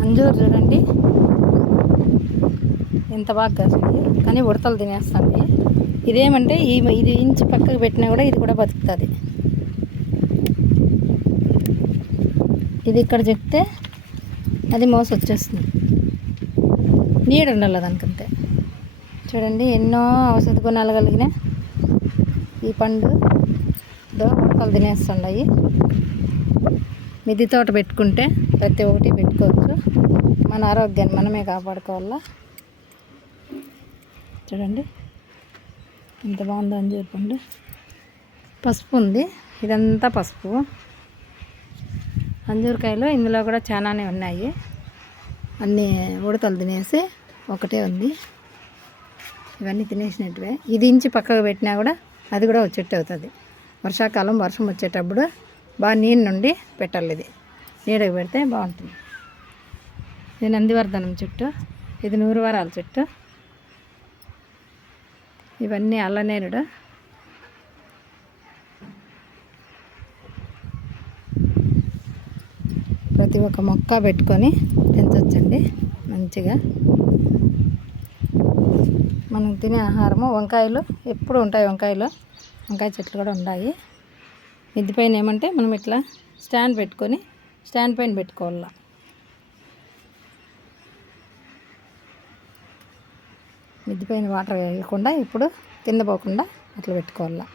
అంజూరు చూడండి ఎంత బాగా కాస్తుంది, కానీ ఉడతలు తినేస్తుంది. ఇదేమంటే ఇది ఇంచి పక్కకు పెట్టినా కూడా ఇది కూడా బతుకుతుంది. ఇది ఇక్కడ చెప్తే అది మోస వచ్చేస్తుంది. నీడ ఉండాలి దానికంతే. చూడండి ఎన్నో ఔషధ గుణాలు కలిగిన ఈ పండు ఉడతలు తినేస్తున్నాయి. మిద్దె తోట పెట్టుకుంటే ప్రతి ఒక్కటి పెట్టుకోవచ్చు. మన ఆరోగ్యాన్ని మనమే కాపాడుకోవాలా. చూడండి ఎంత బాగుందో అంజూరు పండు. పసుపు ఉంది, ఇదంతా పసుపు. అంజూరకాయలు ఇందులో కూడా చాలానే ఉన్నాయి. అన్నీ ఉడతలు తినేసి ఒకటే ఉంది. ఇవన్నీ తినేసినట్టువే. ఇది ఇంచి పక్కకు పెట్టినా కూడా అది కూడా ఒక చెట్టు అవుతుంది. వర్షాకాలం వర్షం వచ్చేటప్పుడు బాగా నీళ్ళు నుండి పెట్టాలి. ఇది నీడకు పెడితే బాగుంటుంది. ఇది నందివర్ధనం చెట్టు, ఇది 100 వారాల చెట్టు. ఇవన్నీ అల్లనేరుడు. ప్రతి ఒక్క మొక్క పెట్టుకొని పెంచవచ్చండి మంచిగా. మనం తినే ఆహారము వంకాయలు ఎప్పుడు ఉంటాయి. వంకాయ చెట్లు కూడా ఉన్నాయి. మిద్దె పైన ఏమంటే మనం ఇట్లా స్టాండ్ పెట్టుకొని స్టాండ్ పైన పెట్టుకోవాలా. మిద్దె పైన వాటర్ వేయకుండా ఇప్పుడు కింద పోకుండా అట్లా పెట్టుకోవాలా.